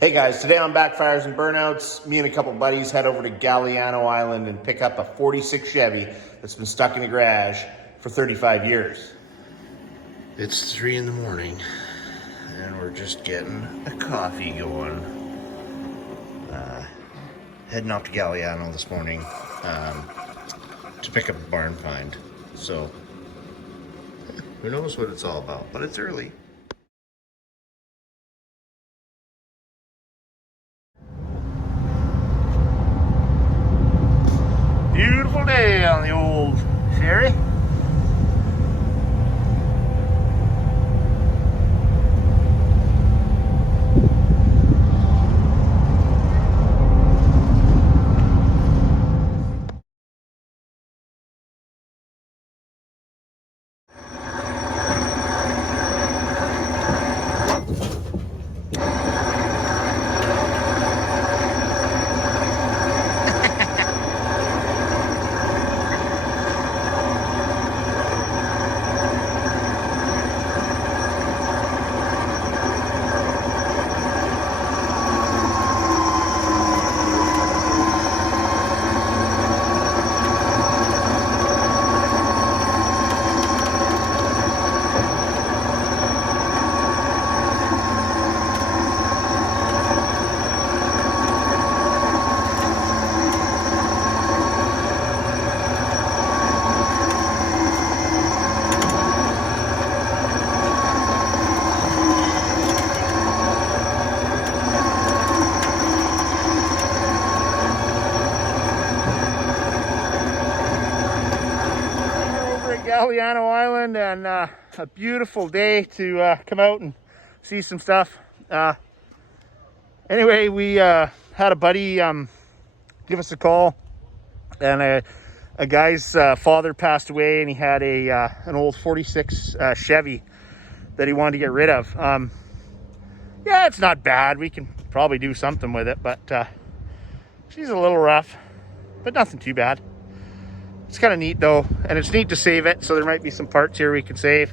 Hey guys, today on Backfires and Burnouts, me and a couple buddies head over to Galliano Island and pick up a 46 Chevy that's been stuck in the garage for 35 years. It's 3 in the morning and we're just getting a coffee going. Heading off to Galliano this morning to pick up a barn find. So, who knows what it's all about, but it's early. Beautiful day on the old ferry. Galliano Island, and a beautiful day to come out and see some stuff. Anyway, we had a buddy give us a call, and a guy's father passed away, and he had an old 46 Chevy that he wanted to get rid of. Yeah, it's not bad. We can probably do something with it, but she's a little rough, but nothing too bad. It's kind of neat though, and it's neat to save it, so there might be some parts here we can save.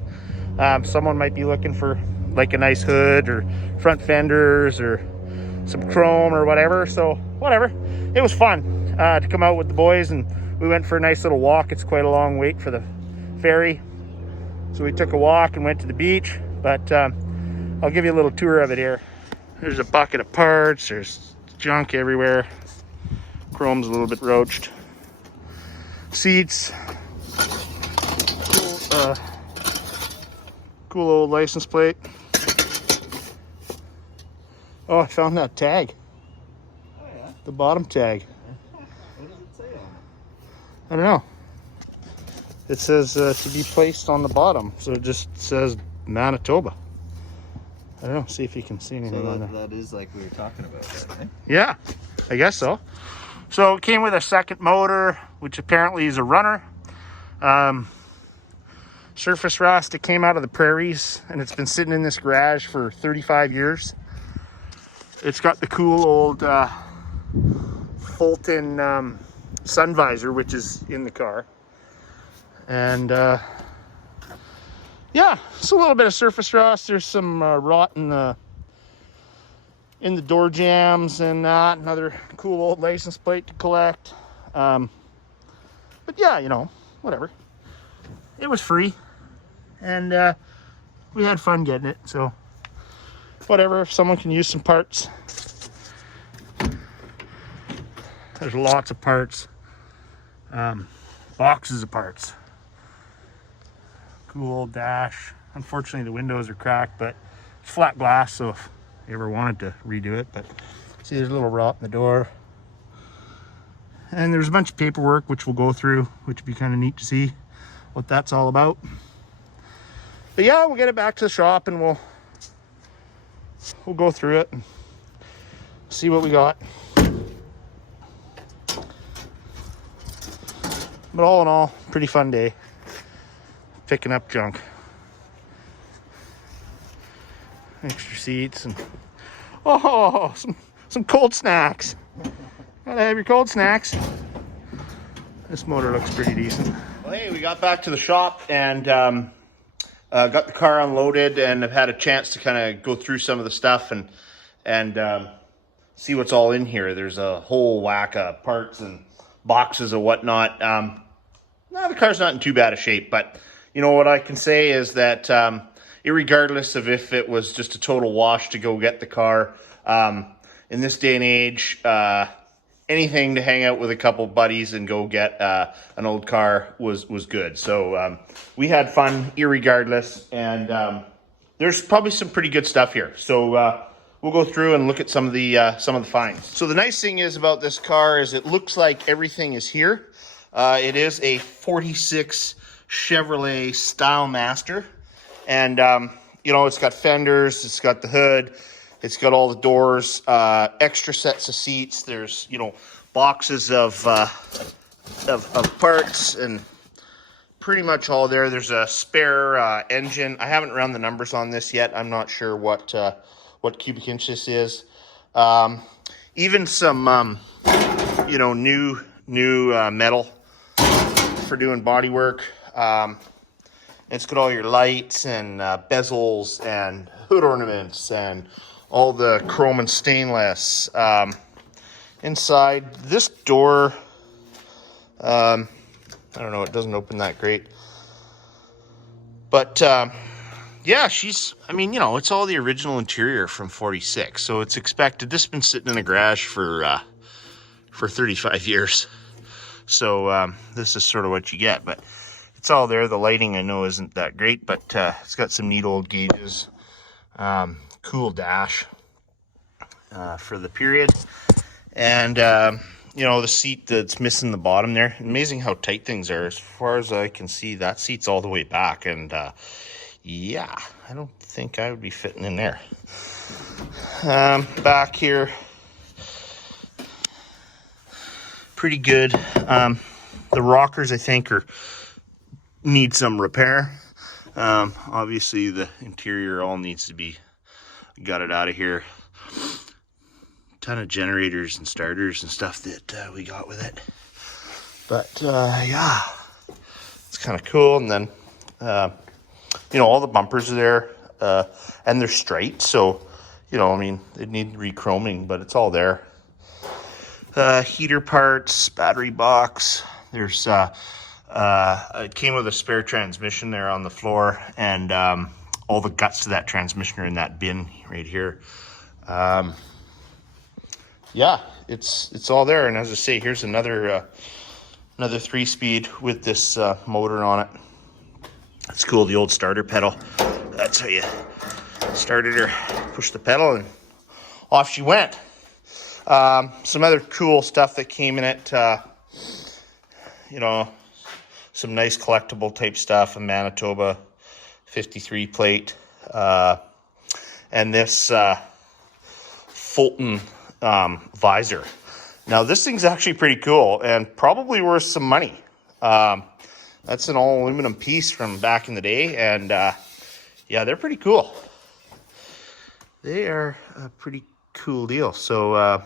Someone might be looking for like a nice hood or front fenders or some chrome or whatever, so whatever. It was fun to come out with the boys, and we went for a nice little walk. It's quite a long wait for the ferry, so we took a walk and went to the beach, but I'll give you a little tour of it here. There's a bucket of parts, there's junk everywhere. Chrome's a little bit roached. Seats, cool old license plate. Oh, I found that tag. Oh yeah? The bottom tag. What does it say on it? I don't know. It says to be placed on the bottom, so it just says Manitoba. I don't know, see if you can see anything So on there. that is like we were talking about that, right? Yeah, I guess so. So it came with a second motor, which apparently is a runner. Surface rust. It came out of the prairies, and it's been sitting in this garage for 35 years. It's got the cool old Fulton sun visor, which is in the car. And yeah, it's a little bit of surface rust. There's some rot in the door jams and that. Another cool old license plate to collect. But yeah, you know, whatever. It was free, and we had fun getting it, so whatever. If someone can use some parts, there's lots of parts, boxes of parts. Cool old dash. Unfortunately the windows are cracked, but it's flat glass, so if you ever wanted to redo it. But see, there's a little rot in the door, and there's a bunch of paperwork which we'll go through, which would be kind of neat to see what that's all about. But yeah, we'll get it back to the shop, and we'll go through it and see what we got. But all in all, pretty fun day picking up junk. Extra seats, and oh, some cold snacks. Gotta have your cold snacks. This motor looks pretty decent. Well, hey, we got back to the shop and got the car unloaded, and have had a chance to kind of go through some of the stuff and and see what's all in here. There's a whole whack of parts and boxes and whatnot. No, the car's not in too bad a shape, but you know what I can say is that irregardless of if it was just a total wash to go get the car, in this day and age, anything to hang out with a couple buddies and go get an old car was good. So we had fun irregardless, and there's probably some pretty good stuff here. So we'll go through and look at some of the finds. So the nice thing is about this car is it looks like everything is here. It is a 46 Chevrolet Stylemaster, and you know, it's got fenders, it's got the hood, it's got all the doors, extra sets of seats. There's, you know, boxes of parts and pretty much all there. There's a spare engine. I haven't run the numbers on this yet. I'm not sure what cubic inch this is. Even some you know, new metal for doing body work. It's got all your lights and bezels and hood ornaments and all the chrome and stainless. Inside this door, I don't know, it doesn't open that great, but yeah, I mean, you know, it's all the original interior from 46, so it's expected. This has been sitting in a garage for 35 years, so this is sort of what you get, but it's all there. The lighting I know isn't that great, but it's got some neat old gauges. Cool dash for the period, and you know, the seat that's missing the bottom there. Amazing how tight things are. As far as I can see, that seat's all the way back, and yeah, I don't think I would be fitting in there. Back here, pretty good. The rockers, I think, need some repair. Obviously the interior all needs to be gutted out of here. Ton of generators and starters and stuff that we got with it, but yeah, it's kind of cool. And then you know, all the bumpers are there, and they're straight, so you know, I mean, they need re-chroming, but it's all there. Heater parts, battery box. There's it came with a spare transmission there on the floor, and all the guts to that transmission are in that bin right here. Yeah, it's all there. And as I say, here's another 3-speed with this motor on it. It's cool, the old starter pedal. That's how you started her. Push the pedal and off she went. Some other cool stuff that came in it. You know, some nice collectible type stuff, a Manitoba 53 plate, and this Fulton visor. Now this thing's actually pretty cool and probably worth some money. That's an all aluminum piece from back in the day, and yeah, they're pretty cool. They are a pretty cool deal. So I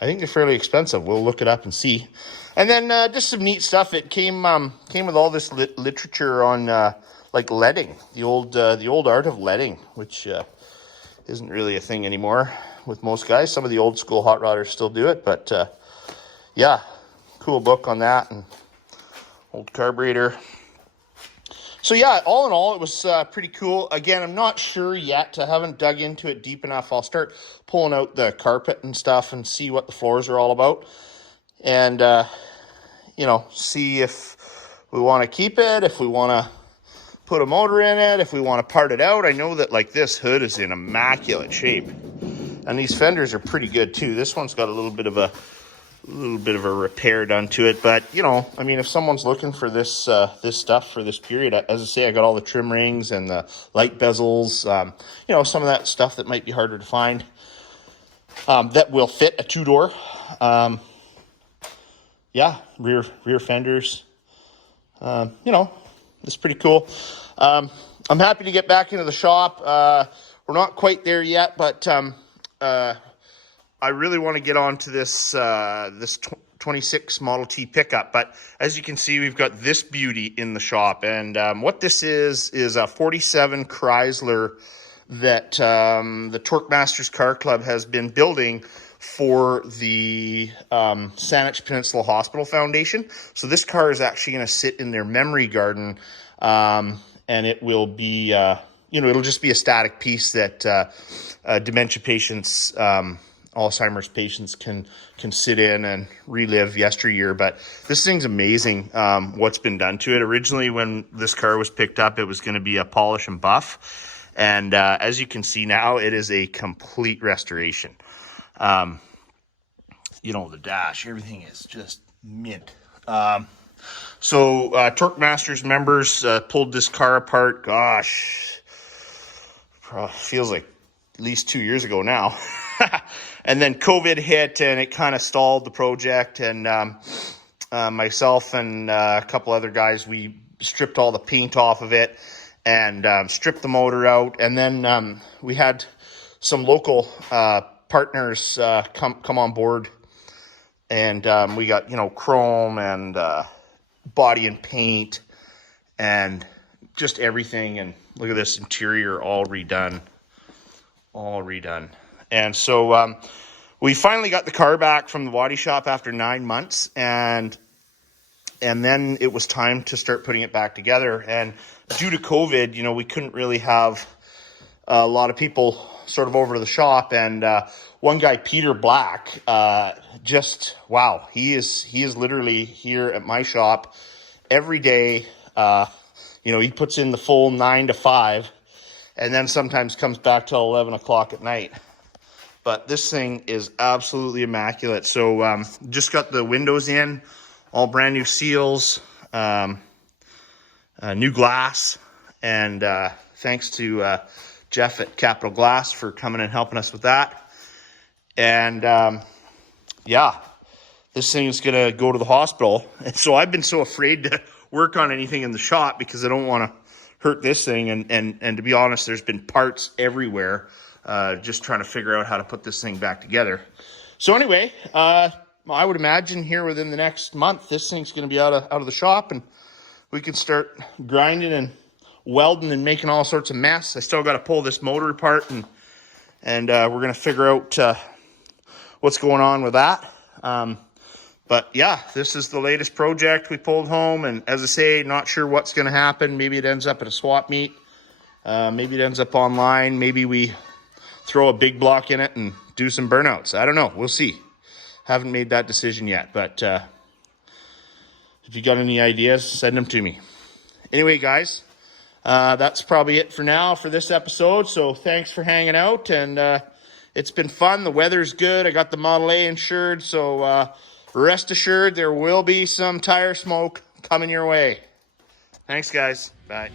think they're fairly expensive. We'll look it up and see. And then just some neat stuff. It came with all this literature on like leading, the old art of leading, which isn't really a thing anymore with most guys. Some of the old school hot rodders still do it, but yeah, cool book on that, and old carburetor. So yeah, all in all, it was pretty cool. Again, I'm not sure yet. I haven't dug into it deep enough. I'll start pulling out the carpet and stuff and see what the floors are all about, and you know, see if we want to keep it, if we want to put a motor in it, if we want to part it out. I know that like this hood is in immaculate shape, and these fenders are pretty good too. This one's got a little bit of a repair done to it, but you know, I mean, if someone's looking for this this stuff for this period, as I say, I got all the trim rings and the light bezels, you know, some of that stuff that might be harder to find, that will fit a 2-door. Yeah, rear fenders, you know, it's pretty cool. I'm happy to get back into the shop. We're not quite there yet, but I really want to get onto this this 26 Model T pickup. But as you can see, we've got this beauty in the shop, and what this is a 47 Chrysler that the Torque Masters Car Club has been building for the Saanich Peninsula Hospital Foundation. So this car is actually going to sit in their memory garden, and it will be, it'll just be a static piece that dementia patients, Alzheimer's patients can sit in and relive yesteryear. But this thing's amazing, what's been done to it. Originally, when this car was picked up, it was going to be a polish and buff. And as you can see now, it is a complete restoration. The dash, everything is just mint. So Torque Masters members pulled this car apart, gosh, feels like at least 2 years ago now. And then COVID hit and it kind of stalled the project. And myself and a couple other guys, we stripped all the paint off of it and stripped the motor out. And then we had some local partners come on board. And we got, chrome and body and paint and just everything. And look at this interior, all redone. And so we finally got the car back from the body shop after 9 months, and then it was time to start putting it back together. And due to COVID, we couldn't really have a lot of people sort of over to the shop. And one guy, Peter Black, he is literally here at my shop every day. He puts in the full 9 to 5. And then sometimes comes back till 11 o'clock at night. But this thing is absolutely immaculate. So just got the windows in, all brand new seals, new glass. And thanks to Jeff at Capital Glass for coming and helping us with that. And this thing is going to go to the hospital. And so I've been so afraid to work on anything in the shop because I don't want to hurt this thing, and to be honest, there's been parts everywhere, just trying to figure out how to put this thing back together. So anyway, I would imagine here within the next month, this thing's going to be out of the shop, and we can start grinding and welding and making all sorts of mess. I still got to pull this motor apart, and we're going to figure out what's going on with that. But yeah, this is the latest project we pulled home. And as I say, not sure what's going to happen. Maybe it ends up at a swap meet. Maybe it ends up online. Maybe we throw a big block in it and do some burnouts. I don't know. We'll see. Haven't made that decision yet. But if you got any ideas, send them to me. Anyway, guys, that's probably it for now for this episode. So thanks for hanging out. And it's been fun. The weather's good. I got the Model A insured. So rest assured, there will be some tire smoke coming your way. Thanks, guys. Bye.